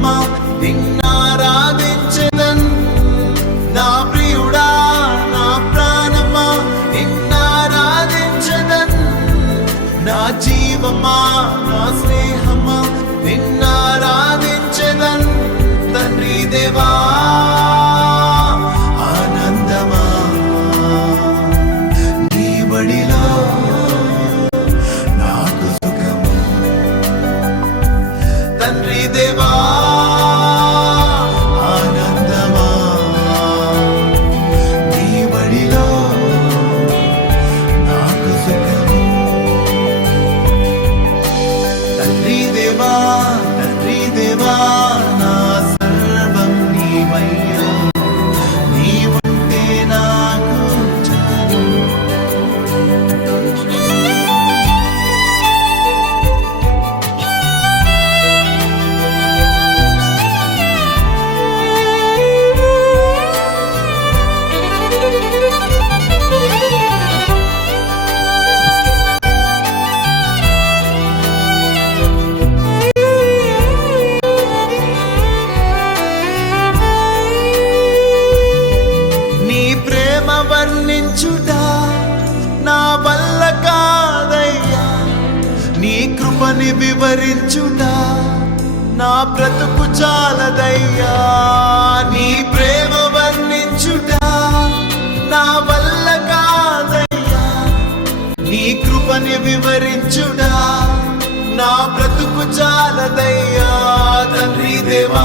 జీవమా నిన్నారాధించెదన్. నా ప్రియుడా నా ప్రాణమా నిన్నారాధించెదన్. నా జీవమా నా స్నేహమా నిన్నారాధించెదన్. తండ్రి దేవా ఆనందమా నీ బడిలో నాకు సుఖము. తండ్రి దేవా ఆనందమా నీ బడిలో నాకు సుఖము. తండ్రి దేవా నా సర్వం నీవయ్యా. నీవుంటే నాకు చాలు. నీ ప్రేమ వర్ణించుట నా వల్ల కాదయ్యా. నీ కృపని వివరించుట నా బ్రతుకు చాలదయ్యా. నీ ప్రేమ వర్ణించుట నా వల్ల కాదయ్యా. నీ కృపని వివరించుట నా బ్రతుకు చాలదయ్యా. తండ్రి దేవా